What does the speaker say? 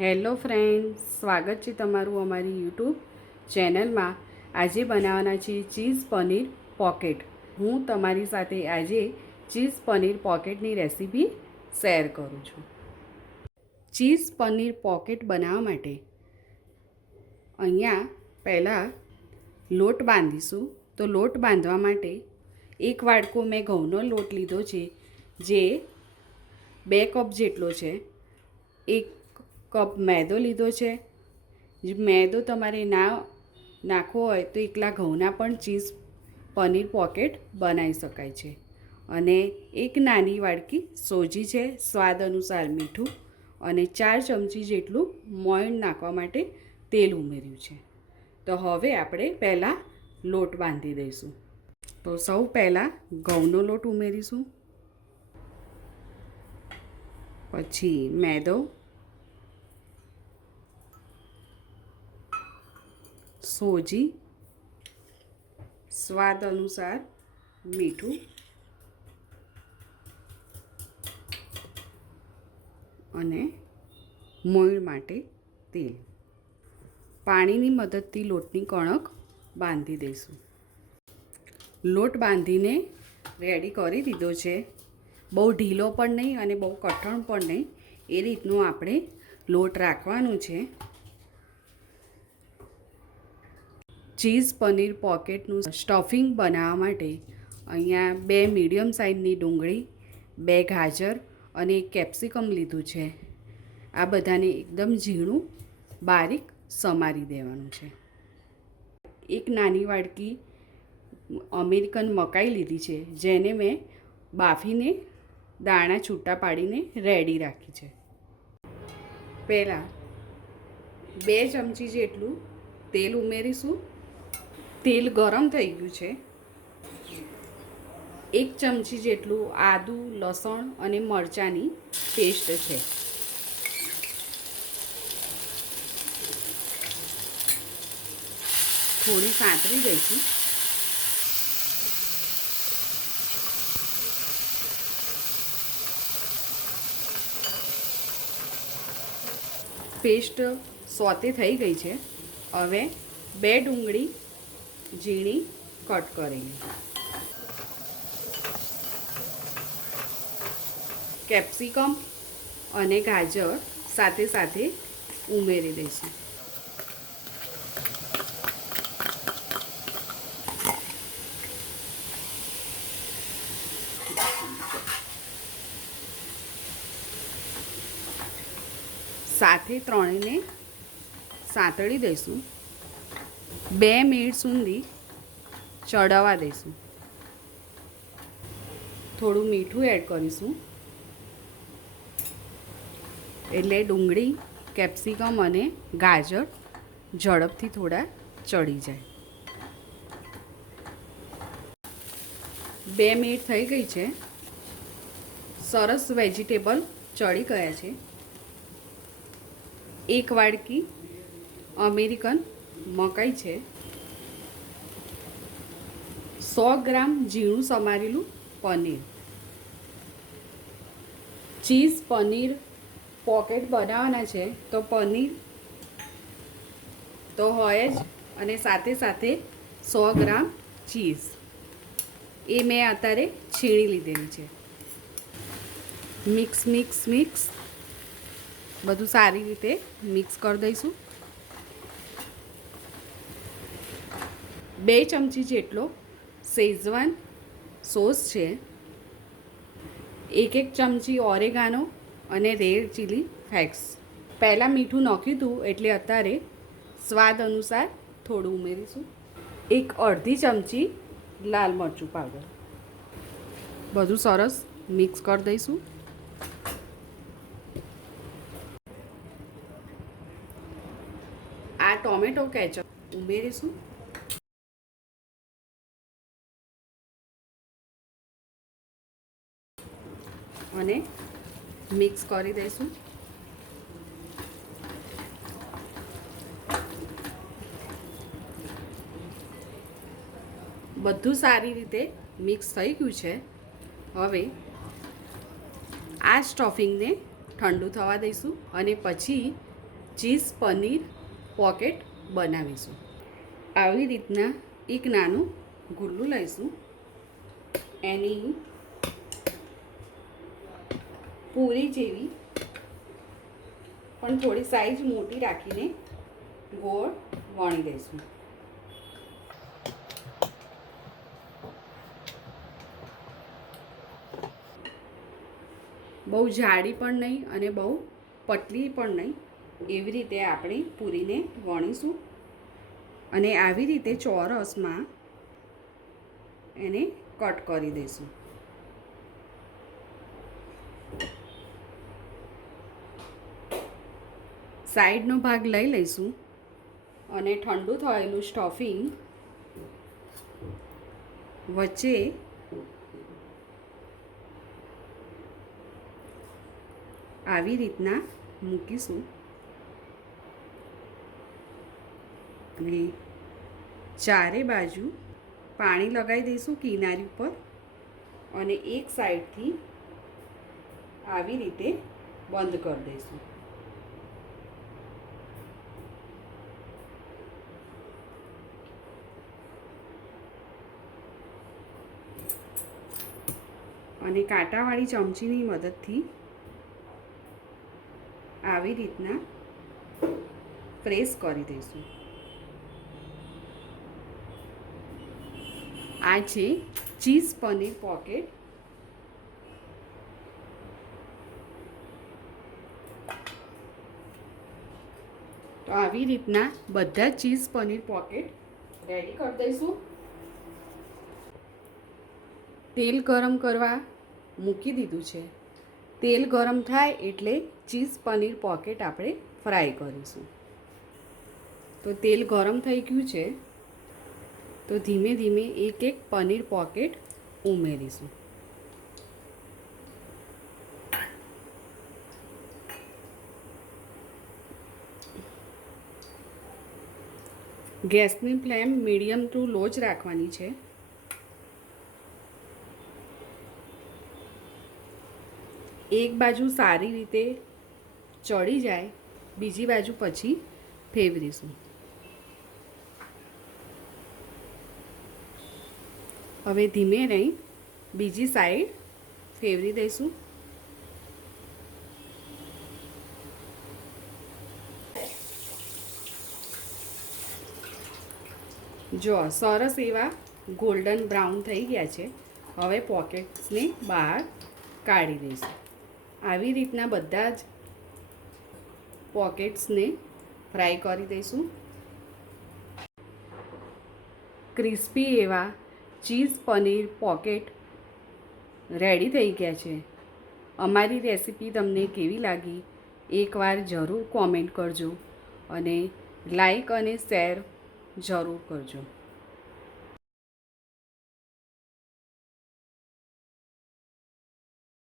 Hello friends, સ્વાગત છે તમારું અમારી યુટ્યુબ ચેનલમાં. આજે બનાવવાના છે ચીઝ પનીર પોકેટ. હું તમારી સાથે આજે ચીઝ પનીર પોકેટની રેસીપી શેર કરું છું. ચીઝ પનીર પોકેટ બનાવવા માટે અહીંયા પહેલાં લોટ બાંધીશું. તો લોટ બાંધવા માટે એક વાડકો મેં ઘઉંનો લોટ લીધો છે, જે 2 કપ જેટલો છે. 1 કપ મેદો લીધો છે. મેદો તમારે ના નાખવો હોય તો એકલા ઘઉંના પણ ચીઝ પનીર પોકેટ બનાવી શકાય છે. અને એક નાની વાડકી સોજી છે, સ્વાદ અનુસાર મીઠું, અને 4 ચમચી જેટલું મોયણ નાખવા માટે તેલ ઉમેર્યું છે. તો હવે આપણે પહેલાં લોટ બાંધી દઈશું. તો સૌ પહેલાં ઘઉંનો લોટ ઉમેરીશું, પછી મેદો, સોજી, સ્વાદ અનુસાર મીઠું અને મોયણ માટે તેલ. પાણીની મદદથી લોટની કણક બાંધી દઈશું. લોટ બાંધીને રેડી કરી દીધો છે. બહુ ઢીલો પણ નહીં અને બહુ કઠણ પણ નહીં, એ રીતનું આપણે લોટ રાખવાનું છે. ચીઝ પનીર પોકેટનું સ્ટફિંગ બનાવવા માટે અહીંયા 2 મીડિયમ સાઇઝની ડુંગળી, 2 ગાજર અને 1 કેપ્સિકમ લીધું છે. આ બધાને એકદમ ઝીણું બારીક સમારી દેવાનું છે. એક નાની વાડકી અમેરિકન મકાઈ લીધી છે, જેને મેં બાફીને દાણા છૂટા પાડીને રેડી રાખી છે. પહેલાં 2 ચમચી જેટલું તેલ ઉમેરીશું. તેલ ગરમ થઈ ગયું છે. 1 ચમચી જેટલું આદું, લસણ અને મરચાંની પેસ્ટ છે. થોડી સાંતળી દઈશું. પેસ્ટ સોતે થઈ ગઈ છે. હવે 2 ડુંગળી ઝીણી કટ કરેલી, કેપ્સિકમ અને ગાજર સાથે સાથે ઉમેરી દઈશું. સાથે ત્રણેયને સાંતળી દઈશું. 2 મિનિટ સુધી ચડવા દઈશું. થોડું મીઠું એડ કરીશું, એટલે ડુંગળી, કેપ્સિકમ અને ગાજર ઝડપથી થોડા ચડી જાય. 2 મિનિટ થઈ ગઈ છે. સરસ વેજીટેબલ ચડી ગયા છે. 1 વાડકી અમેરિકન મકાઈ છે, 100 ગ્રામ ઝીણું સમારેલું પનીર. ચીઝ પનીર પોકેટ બનાવવાના છે તો પનીર તો હોય જ, અને સાથે સાથે 100 ગ્રામ ચીઝ એ મેં અત્યારે છીણી લીધેલી છે. મિક્સ મિક્સ મિક્સ બધું સારી રીતે મિક્સ કરી દઈશું. 2 ચમચી જેટલો શેઝવાન સોસ છે, 1 ચમચી ઓરેગાનો અને રેડ ચીલી ફ્લેક્સ. પહેલાં મીઠું નાખ્યું હતું, એટલે અત્યારે સ્વાદ અનુસાર થોડું ઉમેરીશું. 1 અડધી ચમચી લાલ મરચું પાવડર. બધું સરસ મિક્સ કરી દઈશું. આ ટોમેટો કેચઅપ ઉમેરીશું. અને મિક્સ કરી દઈશું. બધું સારી રીતે મિક્સ થઈ ગયું છે. હવે આ સ્ટફિંગને ઠંડુ થવા દઈશું અને પછી ચીઝ પનીર પોકેટ બનાવીશું. આવી રીતના એક નાનું ગુલ્લું લઈશું, એની પૂરી જેવી પણ થોડી સાઈઝ મોટી રાખીને ગોળ વણી દઈશું. બહુ જાડી પણ નહીં અને બહુ પતલી પણ નહીં, એવી રીતે આપણે પૂરીને વણીશું અને આવી રીતે ચોરસમાં એને કટ કરી દઈશું. સાઈડનો ભાગ લઈ લઈશું અને ઠંડુ થયેલું સ્ટફિંગ વચ્ચે આવી રીતના મૂકીશું અને ચારે બાજુ પાણી લગાવી દઈશું કિનારી ઉપર અને એક સાઈડથી આવી રીતે બંધ કરી દઈશું. અને કાંટાવાળી ચમચીની મદદથી આવી રીતના પ્રેસ કરી દઈશું. આ છે ચીઝ પનીર પોકેટ. તો આવી રીતના બધા ચીઝ પનીર પોકેટ રેડી કરી દઈશું. તેલ ગરમ કરવા મૂકી દીધું છે. તેલ ગરમ થાય એટલે ચીઝ પનીર પોકેટ આપણે ફ્રાય કરીશું. તો તેલ ગરમ થઈ ગયું છે, તો ધીમે ધીમે એક એક પનીર પોકેટ ઉમેરીશું. ગેસની ફ્લેમ મીડિયમ ટુ લો જ રાખવાની છે. એક બાજુ સારી રીતે ચડી જાય, બીજી બાજુ પછી ફેરવીશું. હવે ધીમે રહી બીજી સાઈડ ફેરવી દઈશું. જો સરસ એવા ગોલ્ડન બ્રાઉન થઈ ગયા છે. હવે પોકેટ્સને બહાર કાઢી દઈશું. આવી રીતના બધા જ પોકેટ્સને ફ્રાય કરી દઈશું. ક્રિસ્પી એવા ચીઝ પનીર પોકેટ રેડી થઈ ગયા છે. અમારી રેસીપી તમને કેવી લાગી એકવાર જરૂર કોમેન્ટ કરજો અને લાઈક અને શેર જરૂર કરજો.